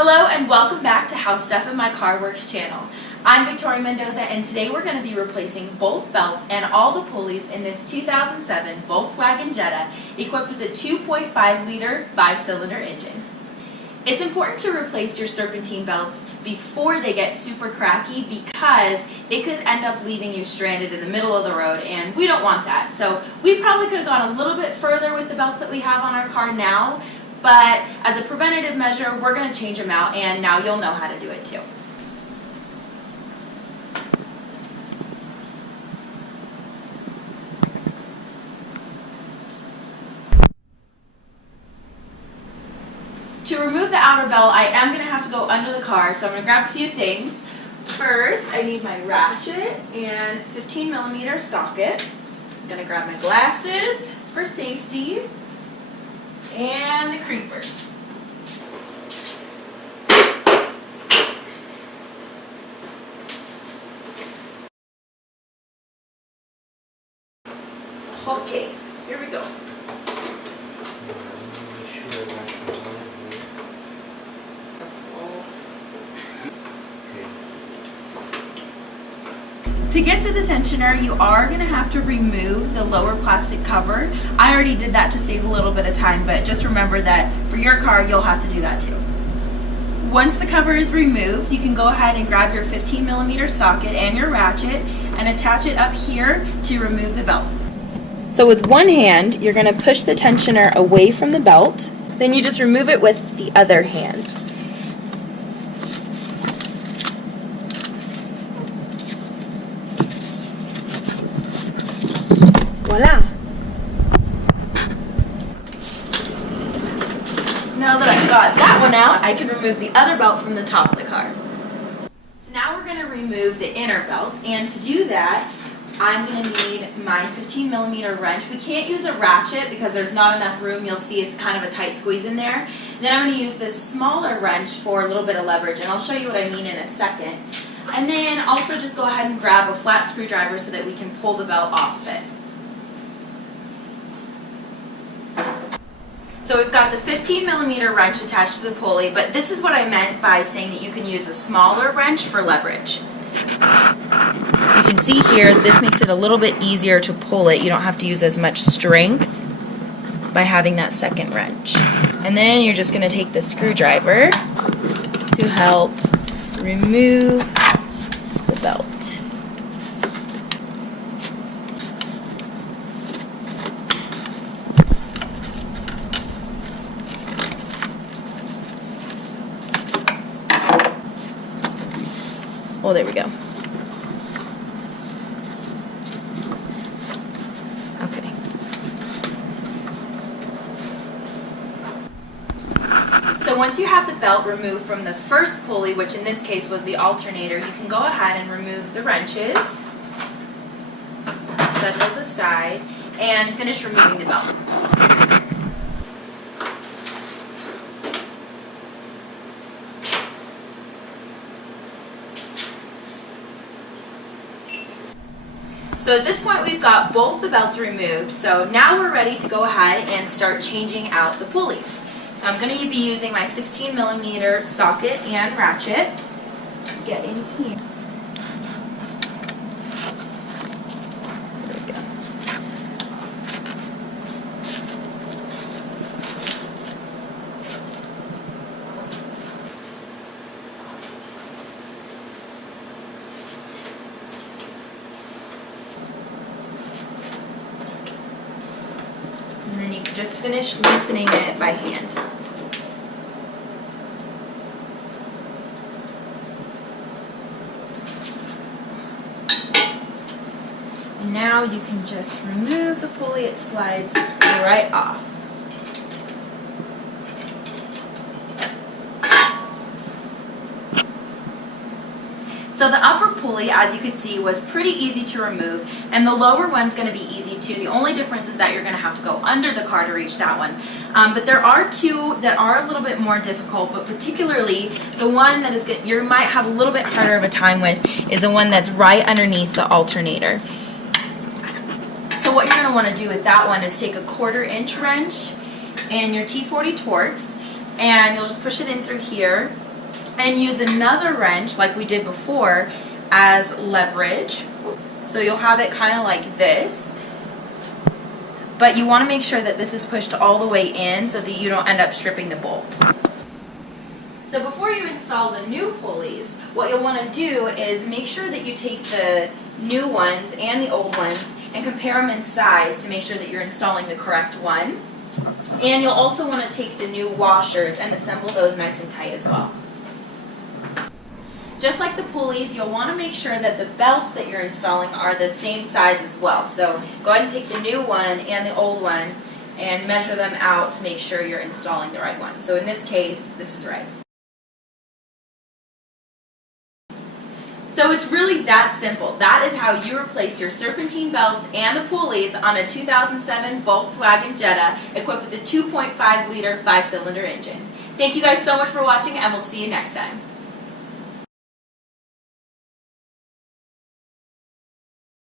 Hello and welcome back to Howstuffinmycarworks channel. I'm Victoria Mendoza and today we're going to be replacing both belts and all the pulleys in this 2007 Volkswagen Jetta equipped with a 2.5-liter 5-cylinder engine. It's important to replace your serpentine belts before they get super cracky because they could end up leaving you stranded in the middle of the road, and we don't want that. So we probably could have gone a little bit further with the belts that we have on our car now, but as a preventative measure, we're going to change them out, and now you'll know how to do it too. To remove the outer belt, I am going to have to go under the car, so I'm going to grab a few things. First, I need my ratchet and 15mm socket. I'm going to grab my glasses for safety and the creeper. Okay, here we go. To get to the tensioner, you are going to have to remove the lower plastic cover. I already did that to save a little bit of time, but just remember that for your car, you'll have to do that too. Once the cover is removed, you can go ahead and grab your 15mm socket and your ratchet and attach it up here to remove the belt. So with one hand, you're going to push the tensioner away from the belt, then you just remove it with the other hand. Voila! Now that I've got that one out, I can remove the other belt from the top of the car. So now we're going to remove the inner belt, and to do that, I'm going to need my 15mm wrench. We can't use a ratchet because there's not enough room. You'll see it's kind of a tight squeeze in there. Then I'm going to use this smaller wrench for a little bit of leverage, and I'll show you what I mean in a second. And then also just go ahead and grab a flat screwdriver so that we can pull the belt off of it. So we've got the 15mm wrench attached to the pulley, but this is what I meant by saying that you can use a smaller wrench for leverage. So you can see here, this makes it a little bit easier to pull it. You don't have to use as much strength by having that second wrench. And then you're just going to take the screwdriver to help remove the belt. Oh, there we go. Okay. So once you have the belt removed from the first pulley, which in this case was the alternator, you can go ahead and remove the wrenches, set those aside, and finish removing the belt. So at this point we've got both the belts removed, so now we're ready to go ahead and start changing out the pulleys. So I'm going to be using my 16mm socket and ratchet. Get in here. There we go. And then you can just finish loosening it by hand. And now you can just remove the pulley, it slides right off. So the upper pulley, as you can see, was pretty easy to remove, and the lower one's going to be easy too. The only difference is that you're going to have to go under the car to reach that one. But there are two that are a little bit more difficult, but particularly the one that is you might have a little bit harder of a time with is the one that's right underneath the alternator. So what you're going to want to do with that one is take a 1/4-inch wrench and your T40 Torx, and you'll just push it in through here, and use another wrench like we did before as leverage. So you'll have it kind of like this, but you want to make sure that this is pushed all the way in so that you don't end up stripping the bolt. So before you install the new pulleys, what you'll want to do is make sure that you take the new ones and the old ones and compare them in size to make sure that you're installing the correct one. And you'll also want to take the new washers and assemble those nice and tight as well. Just like the pulleys, you'll want to make sure that the belts that you're installing are the same size as well. So go ahead and take the new one and the old one and measure them out to make sure you're installing the right one. So in this case, this is right. So it's really that simple. That is how you replace your serpentine belts and the pulleys on a 2007 Volkswagen Jetta equipped with a 2.5-liter 5-cylinder engine. Thank you guys so much for watching, and we'll see you next time.